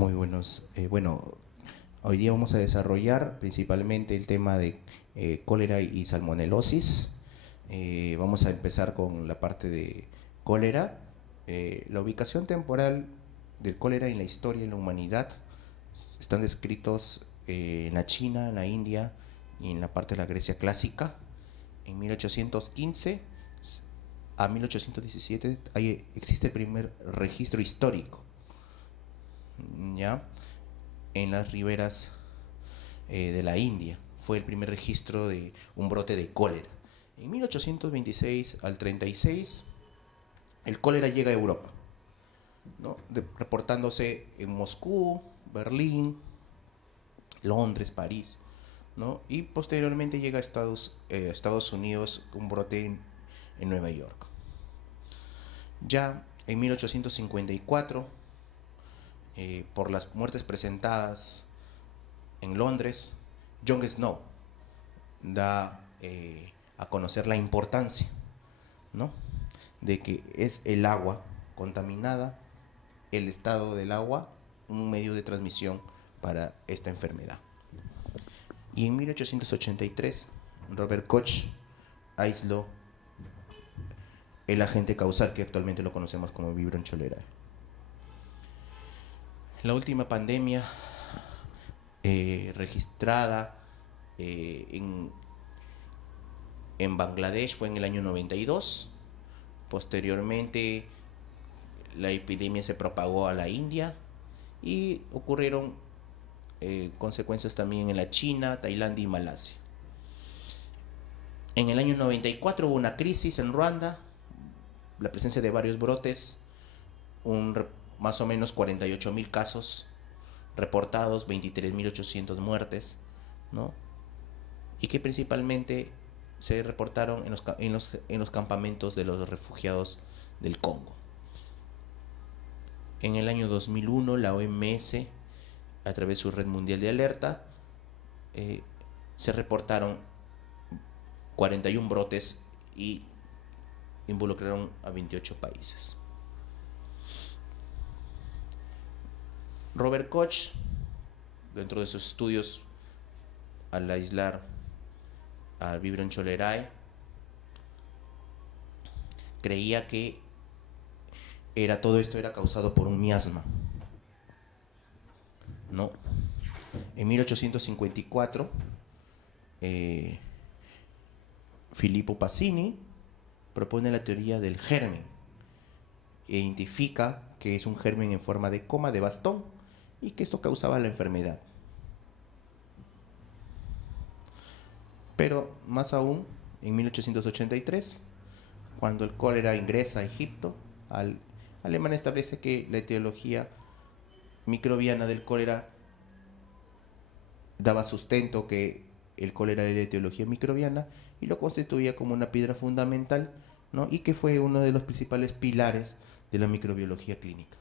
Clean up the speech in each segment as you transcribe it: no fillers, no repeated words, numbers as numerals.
Muy buenos. Bueno, hoy día vamos a desarrollar principalmente el tema de cólera y salmonelosis. Vamos a empezar con la parte de cólera. La ubicación temporal del cólera en la historia y en la humanidad están descritos en la China, en la India y en la parte de la Grecia clásica. En 1815 a 1817 existe el primer registro histórico, ¿ya? En las riberas de la India. Fue el primer registro de un brote de cólera. En 1826 al 36, el cólera llega a Europa, ¿no? Reportándose en Moscú, Berlín, Londres, París, ¿no? Y posteriormente llega a Estados Unidos un brote en Nueva York. Ya en 1854, por las muertes presentadas en Londres, John Snow da a conocer la importancia, ¿no?, de que es el agua contaminada, el estado del agua, un medio de transmisión para esta enfermedad. Y en 1883, Robert Koch aisló el agente causal que actualmente lo conocemos como Vibrio cholerae. La última pandemia registrada en Bangladesh fue en el año 92. Posteriormente, la epidemia se propagó a la India y ocurrieron consecuencias también en la China, Tailandia y Malasia. En el año 94 hubo una crisis en Ruanda, la presencia de varios brotes, más o menos 48.000 casos reportados, 23.800 muertes, ¿no? Y que principalmente se reportaron en los campamentos de los refugiados del Congo. En el año 2001, la OMS, a través de su red mundial de alerta, se reportaron 41 brotes y involucraron a 28 países. Robert Koch, dentro de sus estudios al aislar al Vibrio cholerae, creía que todo esto era causado por un miasma. No. En 1854, Filippo Passini propone la teoría del germen. Identifica que es un germen en forma de coma, de bastón, y que esto causaba la enfermedad. Pero más aún, en 1883, cuando el cólera ingresa a Egipto, Alemania establece que la etiología microbiana del cólera daba sustento que el cólera era de etiología microbiana y lo constituía como una piedra fundamental, ¿no?, y que fue uno de los principales pilares de la microbiología clínica.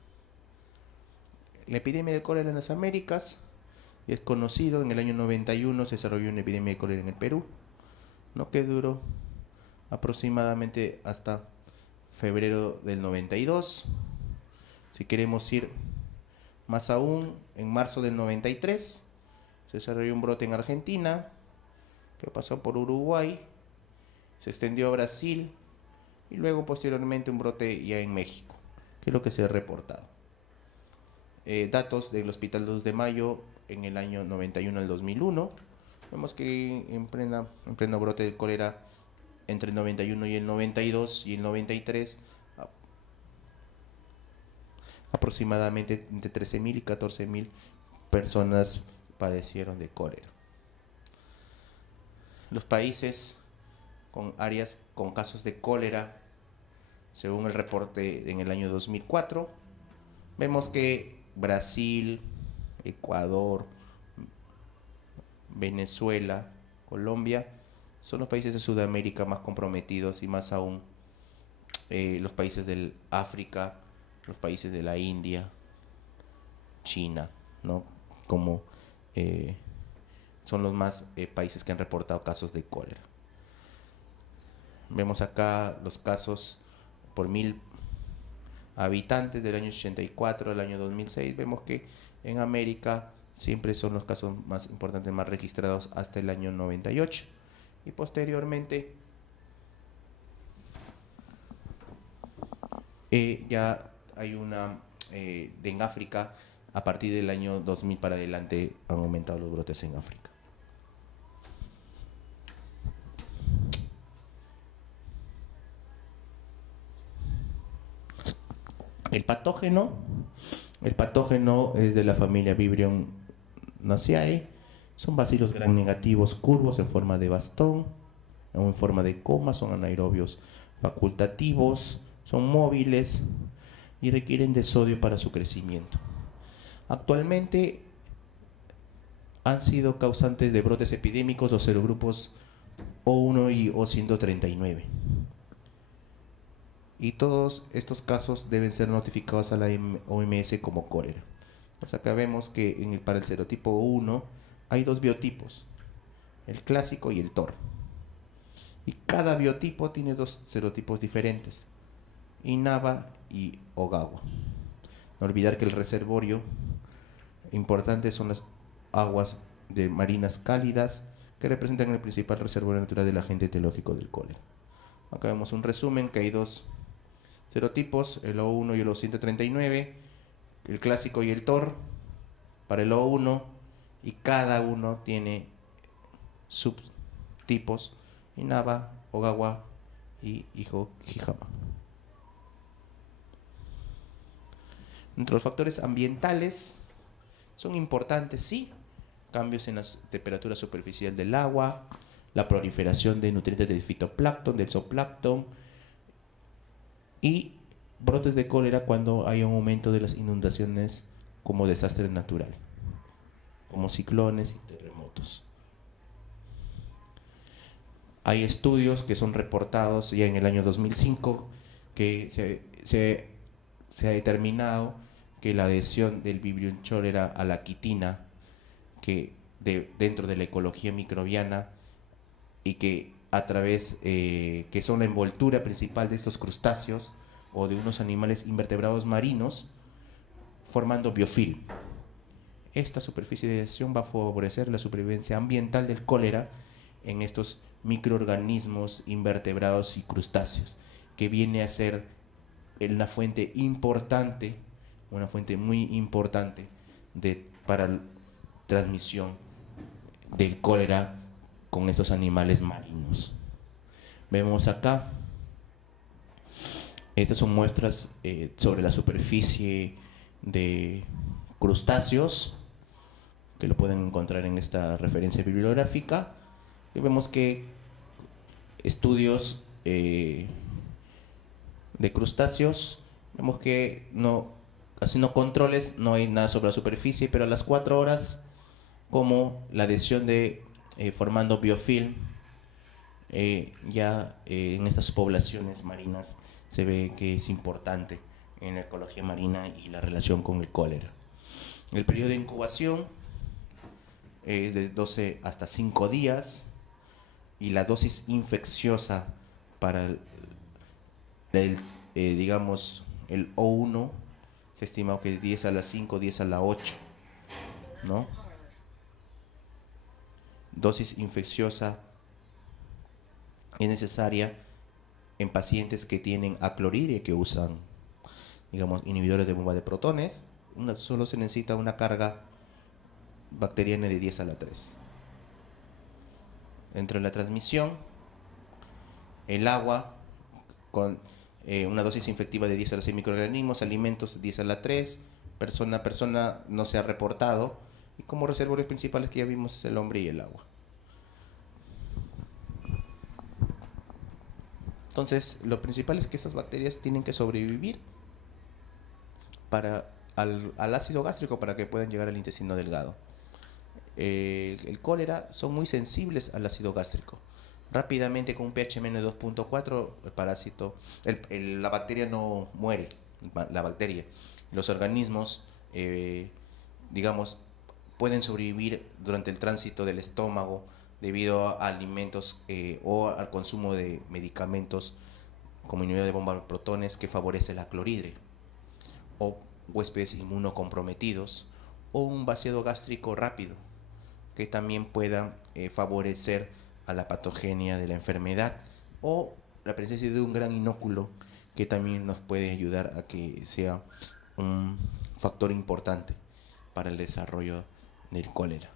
La epidemia de cólera en las Américas es conocido. En el año 91 se desarrolló una epidemia de cólera en el Perú, ¿no?, que duró aproximadamente hasta febrero del 92. Si queremos ir más aún, en marzo del 93 se desarrolló un brote en Argentina que pasó por Uruguay, se extendió a Brasil y luego posteriormente un brote ya en México, que es lo que se ha reportado. Datos del Hospital 2 de Mayo en el año 91 al 2001. Vemos que en pleno brote de cólera entre el 91 y el 92 y el 93, aproximadamente entre 13.000 y 14.000 personas padecieron de cólera. Los países con áreas con casos de cólera, según el reporte en el año 2004, vemos que Brasil, Ecuador, Venezuela, Colombia son los países de Sudamérica más comprometidos, y más aún los países del África, los países de la India, China, ¿no?, como son los más países que han reportado casos de cólera. Vemos acá los casos por 1.000 habitantes del año 84 al año 2006, vemos que en América siempre son los casos más importantes, más registrados hasta el año 98. Y posteriormente ya hay en África, a partir del año 2000 para adelante han aumentado los brotes en África. El patógeno es de la familia Vibrionaceae. Son bacilos gram negativos curvos en forma de bastón o en forma de coma. Son anaerobios facultativos, son móviles y requieren de sodio para su crecimiento. Actualmente han sido causantes de brotes epidémicos los serogrupos O1 y O139. Y todos estos casos deben ser notificados a la OMS como cólera. Pues acá vemos que para el serotipo 1 hay dos biotipos, el clásico y el TOR. Y cada biotipo tiene dos serotipos diferentes, Inaba y Ogawa. No olvidar que el reservorio importante son las aguas marinas cálidas, que representan el principal reservorio natural del agente etiológico del cólera. Acá vemos un resumen que hay dos serotipos, el O1 y el O139, el clásico y el TOR para el O1, y cada uno tiene subtipos, Inaba, Ogawa y Hijama. Entre los factores ambientales son importantes, sí, cambios en la temperatura superficial del agua, la proliferación de nutrientes del fitoplancton, del zooplancton, y brotes de cólera cuando hay un aumento de las inundaciones como desastre natural, como ciclones y terremotos. Hay estudios que son reportados ya en el año 2005 que se ha determinado que la adhesión del Vibrio cholera a la quitina, dentro de la ecología microbiana, y que a través, que son la envoltura principal de estos crustáceos o de unos animales invertebrados marinos, formando biofilm. Esta superficie de adhesión va a favorecer la supervivencia ambiental del cólera en estos microorganismos invertebrados y crustáceos, que viene a ser una fuente importante, una fuente muy importante para la transmisión del cólera con estos animales marinos. Vemos acá, estas son muestras sobre la superficie de crustáceos, que lo pueden encontrar en esta referencia bibliográfica, y vemos que estudios de crustáceos, vemos que haciendo controles no hay nada sobre la superficie, pero a las 4 horas, como la adhesión formando biofilm, en estas poblaciones marinas se ve que es importante en la ecología marina y la relación con el cólera. El periodo de incubación es de 12 hasta 5 días, y la dosis infecciosa para digamos, el O1 se estima que es 10 a la 5, 10 a la 8, ¿no? Dosis infecciosa es necesaria en pacientes que tienen aclorhidria, que usan, digamos, inhibidores de bomba de protones. Solo se necesita una carga bacteriana de 10 a la 3. Dentro de la transmisión, el agua con una dosis infectiva de 10 a la 6 microorganismos, alimentos 10 a la 3, persona a persona no se ha reportado, y como reservorios principales que ya vimos es el hombre y el agua. Entonces, lo principal es que estas bacterias tienen que sobrevivir al ácido gástrico para que puedan llegar al intestino delgado. El cólera son muy sensibles al ácido gástrico. Rápidamente, con un pH menos de 2.4, el parásito, la bacteria no muere, la bacteria. Los organismos, digamos, pueden sobrevivir durante el tránsito del estómago debido a alimentos o al consumo de medicamentos como inhibidor de bomba de protones que favorece la clorhidria. o huéspedes inmunocomprometidos, o un vaciado gástrico rápido, que también pueda favorecer a la patogenia de la enfermedad, o la presencia de un gran inóculo que también nos puede ayudar a que sea un factor importante para el desarrollo del cólera.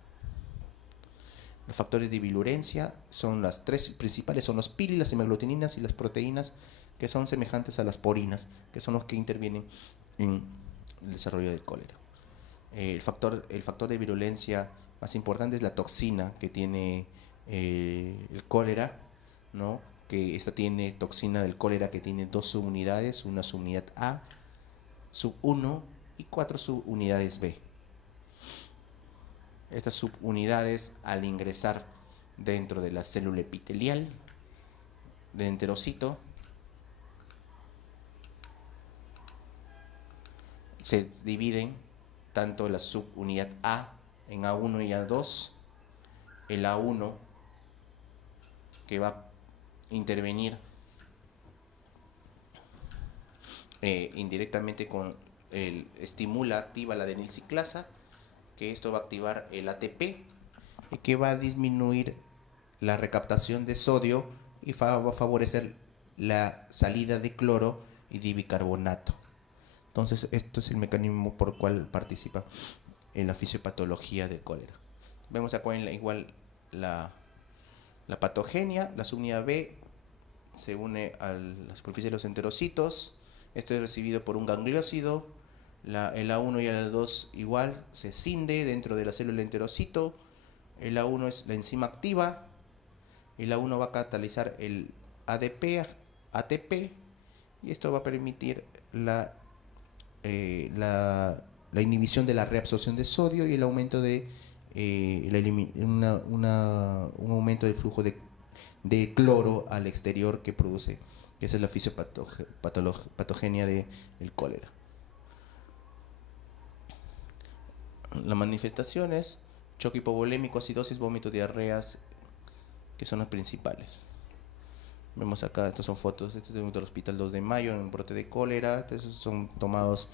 Los factores de virulencia son las tres principales, son los pili, las hemaglutininas y las proteínas, que son semejantes a las porinas, que son los que intervienen en el desarrollo del cólera. El factor de virulencia más importante es la toxina que tiene el cólera, ¿no? Que esta tiene toxina del cólera que tiene dos subunidades, una subunidad A, sub 1 y 4 subunidades B. Estas subunidades, al ingresar dentro de la célula epitelial del enterocito, se dividen tanto la subunidad A en A1 y A2. El A1 que va a intervenir indirectamente estimula, activa la adenilciclasa, que esto va a activar el ATP y que va a disminuir la recaptación de sodio y va a favorecer la salida de cloro y de bicarbonato. Entonces, esto es el mecanismo por el cual participa en la fisiopatología del cólera. Vemos acá igual la patogenia. La subunidad B se une a la superficie de los enterocitos. Esto es recibido por un gangliósido. El A1 y el A2 igual se cinde dentro de la célula del enterocito. El A1 es la enzima activa. El A1 va a catalizar el ADP, ATP, y esto va a permitir la inhibición de la reabsorción de sodio y el aumento de un aumento del flujo de cloro al exterior que produce, que esa es la fisiopatogenia del cólera. Las manifestaciones: choque hipovolémico, acidosis, vómito, diarreas, que son las principales. Vemos acá, estas son fotos, este es del Hospital 2 de Mayo, en un brote de cólera. Estos son tomados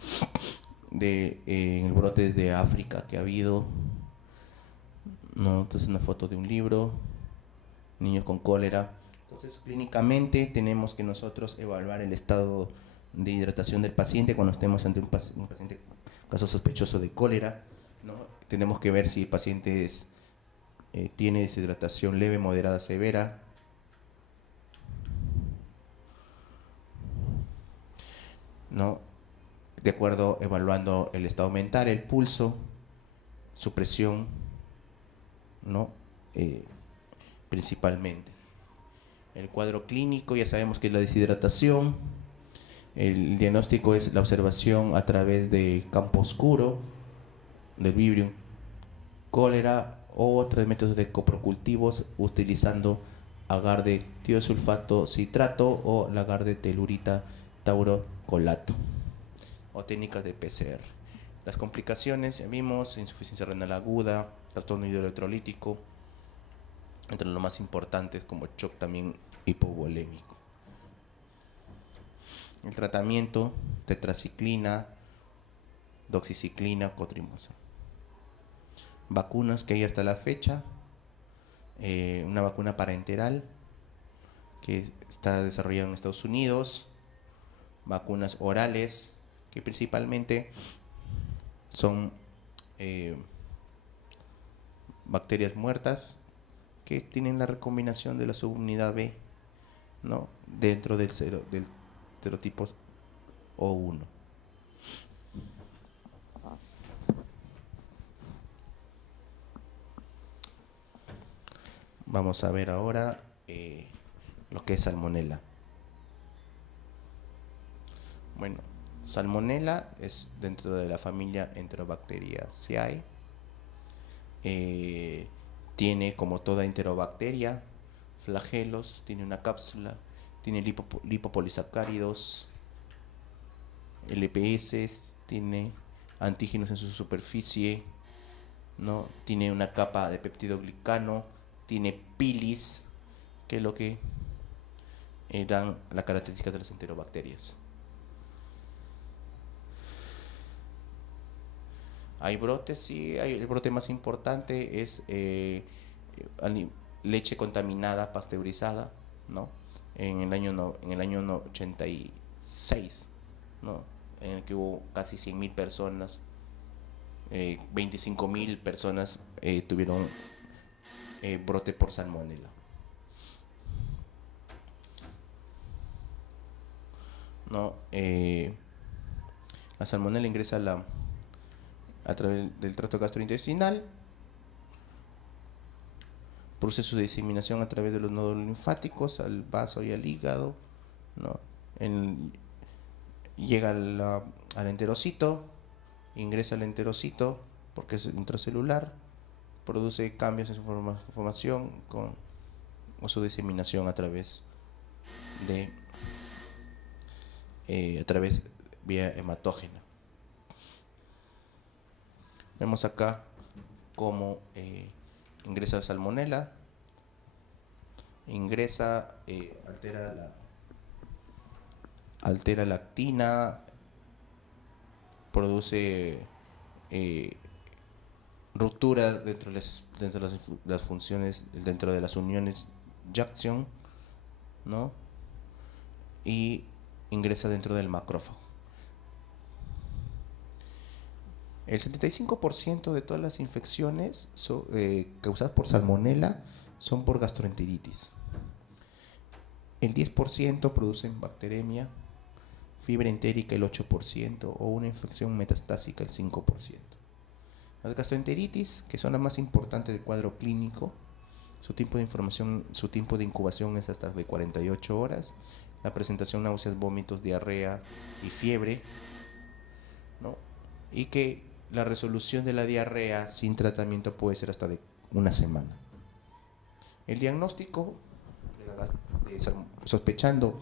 en el brote de África que ha habido, ¿no? Entonces, una foto de un libro, niños con cólera. Entonces, clínicamente tenemos que nosotros evaluar el estado de hidratación del paciente cuando estemos ante un paciente caso sospechoso de cólera, ¿no? Tenemos que ver si el paciente tiene deshidratación leve, moderada, severa. ¿No? De acuerdo, evaluando el estado mental, el pulso, su presión, ¿no? Principalmente. El cuadro clínico, ya sabemos que es la deshidratación. El diagnóstico es la observación a través de campo oscuro, del Vibrio, cólera o otros métodos de coprocultivos utilizando agar de tiosulfato citrato o lagar de telurita taurocolato, o técnicas de PCR. Las complicaciones, vimos insuficiencia renal aguda, trastorno hidroelectrolítico, entre los más importantes como shock también hipovolémico. El tratamiento: tetraciclina, doxiciclina, cotrimoxazol. Vacunas que hay hasta la fecha: una vacuna parenteral que está desarrollada en Estados Unidos, vacunas orales que principalmente son bacterias muertas que tienen la recombinación de la subunidad B, ¿no? Dentro del serotipo O1. Vamos a ver ahora lo que es Salmonella. Bueno, Salmonella es dentro de la familia Enterobacteriaceae. Tiene, como toda enterobacteria, flagelos, tiene una cápsula, tiene lipopolisacáridos, LPS, tiene antígenos en su superficie, ¿no? Tiene una capa de peptidoglicano, tiene pilis, que es lo que dan las características de las enterobacterias. Hay brotes, sí, el brote más importante es leche contaminada, pasteurizada, ¿no? En el año 86, ¿no? En el que hubo casi 100.000 personas, 25.000 personas tuvieron brote por salmonela, ¿no? La salmonela ingresa a través del tracto gastrointestinal, produce su diseminación a través de los nódulos linfáticos al vaso y al hígado, ¿no? En, llega al enterocito, ingresa al enterocito porque es intracelular, produce cambios en su formación o su diseminación a través de vía hematógena. Vemos acá cómo ingresa salmonela, ingresa, altera la actina, produce ruptura dentro de las funciones, dentro de las uniones junction, ¿no? Y ingresa dentro del macrófago. El 75% de todas las infecciones causadas por salmonela son por gastroenteritis. El 10% producen bacteremia, fiebre entérica el 8% o una infección metastásica el 5%. Las gastroenteritis, que son las más importantes del cuadro clínico, su tiempo de incubación es hasta de 48 horas. La presentación, náuseas, vómitos, diarrea y fiebre, ¿no? Y que la resolución de la diarrea sin tratamiento puede ser hasta de una semana. El diagnóstico sospechando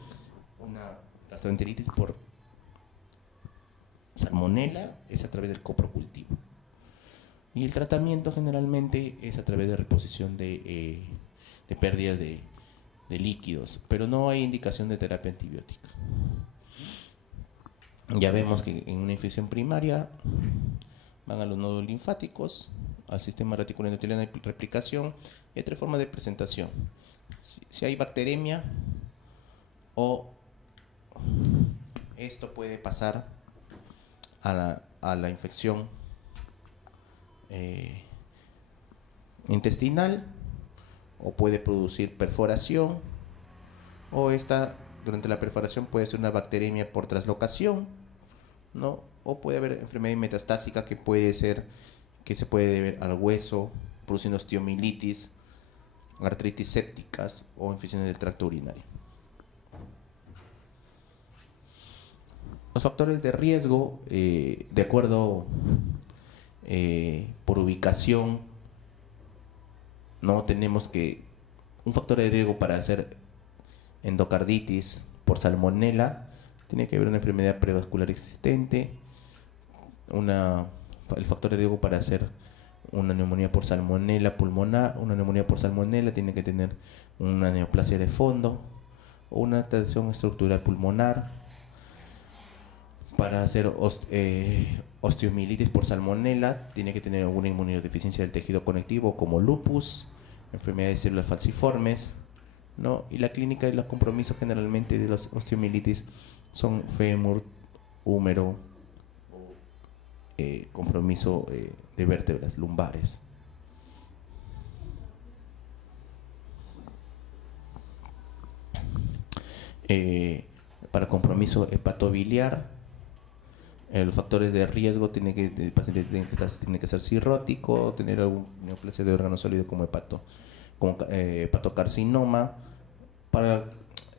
una gastroenteritis por salmonela es a través del coprocultivo. Y el tratamiento generalmente es a través de reposición de pérdidas de líquidos, pero no hay indicación de terapia antibiótica. Ya vemos que en una infección primaria van a los nódulos linfáticos, al sistema reticuloendoteliano de replicación y hay tres formas de presentación. Si hay bacteremia, o esto puede pasar a la infección intestinal, o puede producir perforación, o durante la perforación puede ser una bacteremia por traslocación, ¿no? O puede haber enfermedad metastásica que se puede deber al hueso, produciendo osteomielitis, artritis sépticas o infecciones del tracto urinario. Los factores de riesgo, de acuerdo por ubicación, no tenemos que un factor de riesgo para hacer endocarditis por salmonela tiene que haber una enfermedad prevascular existente, el factor de riesgo para hacer una neumonía por salmonela pulmonar, una neumonía por salmonela tiene que tener una neoplasia de fondo o una alteración estructural pulmonar. Para hacer osteomielitis por salmonela tiene que tener alguna inmunodeficiencia del tejido conectivo como lupus, enfermedad de células falciformes, ¿no? Y la clínica y los compromisos generalmente de los osteomielitis son fémur, húmero, compromiso de vértebras lumbares. Para compromiso hepatobiliar, los factores de riesgo el paciente tiene que ser cirrótico, tener algún neoplasia de órgano sólido como hepatocarcinoma. Para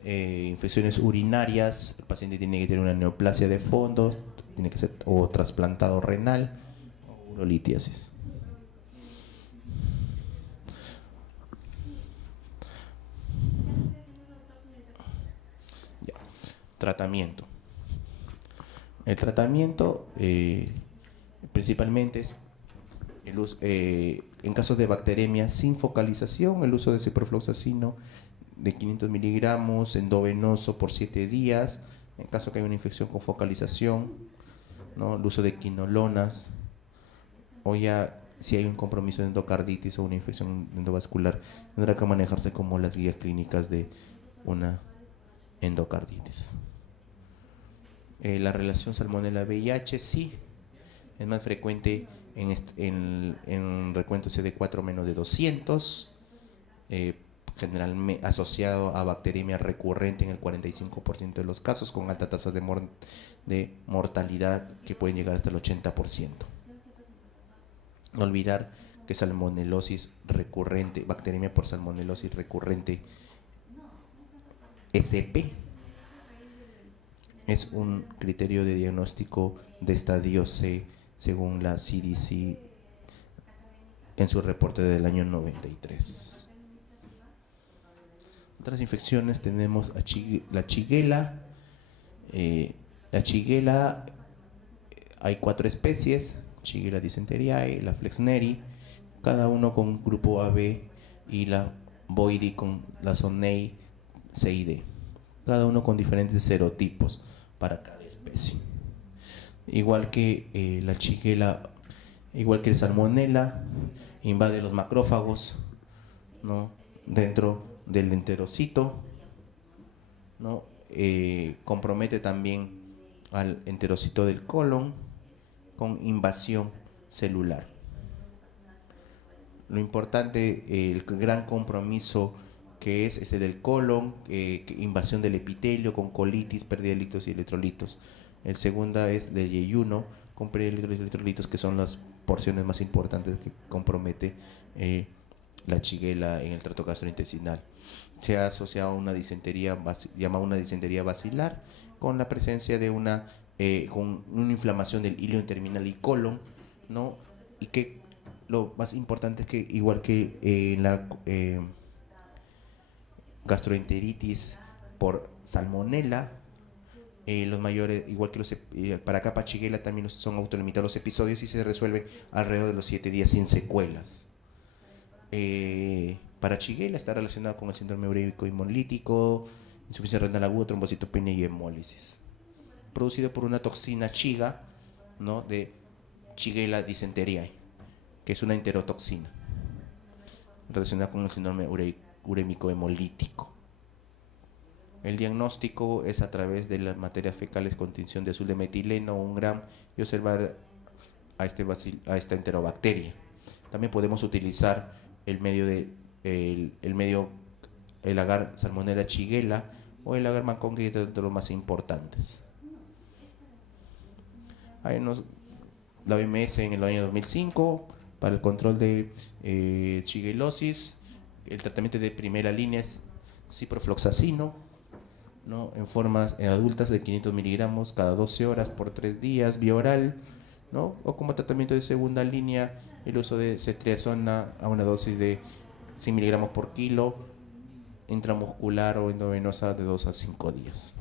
infecciones urinarias, el paciente tiene que tener una neoplasia de fondo, tiene que ser o trasplantado renal o urolitiasis. Ya. Tratamiento. El tratamiento principalmente es en casos de bacteremia sin focalización, el uso de ciprofloxacino de 500 miligramos endovenoso por 7 días. En caso que haya una infección con focalización, ¿no? El uso de quinolonas o ya si hay un compromiso de endocarditis o una infección endovascular, tendrá que manejarse como las guías clínicas de una endocarditis. La relación salmonela-VIH sí es más frecuente en recuentos CD4 menos de 200, generalmente asociado a bacteriemia recurrente en el 45% de los casos, con alta tasa de mortalidad que pueden llegar hasta el 80%. No olvidar que salmonelosis recurrente, bacteriemia por salmonelosis recurrente SP, es un criterio de diagnóstico de estadio C según la CDC en su reporte del año 93. Otras infecciones tenemos la chiguela. La chiguela, hay 4 especies: Shigella dysenteriae, la Flexneri, cada uno con grupo AB, y la Boidi con la Sonnei CID, cada uno con diferentes serotipos para cada especie. Igual que la Shigella, igual que el Salmonella, invade los macrófagos, ¿no?, dentro del enterocito, ¿no? Compromete también al enterocito del colon con invasión celular. Lo importante, el gran compromiso que es este del colon, invasión del epitelio con colitis, pérdida de líquidos y electrolitos. El segundo es de yeyuno con pérdida de líquidos y electrolitos, que son las porciones más importantes que compromete la Shigella en el tracto gastrointestinal. Se ha asociado a una disentería, llamada una disentería basilar, con la presencia de con una inflamación del hilo terminal y colon, ¿no? Y que lo más importante es que, igual que en la gastroenteritis por salmonela, los mayores, igual que para capa Shigella, también son autolimitados los episodios y se resuelven alrededor de los 7 días sin secuelas. Para Shigella está relacionado con el síndrome urémico hemolítico, insuficiencia renal aguda, trombocitopenia y hemólisis, producido por una toxina Shiga, ¿no?, de Shigella dysenteriae, que es una enterotoxina relacionada con el síndrome urémico hemolítico. El diagnóstico es a través de las materias fecales con tinción de azul de metileno, 1 gramo, y observar a esta enterobacteria. También podemos utilizar el medio el agar Salmonella Shigella o el agar Mancón, que es de los más importantes. La OMS en el año 2005, para el control de shigellosis, el tratamiento de primera línea es ciprofloxacino, ¿no?, en formas adultas de 500 miligramos cada 12 horas por 3 días, vía oral, ¿no?, o como tratamiento de segunda línea, el uso de ceftriaxona a una dosis de 100 miligramos por kilo, intramuscular o endovenosa de 2 a 5 días.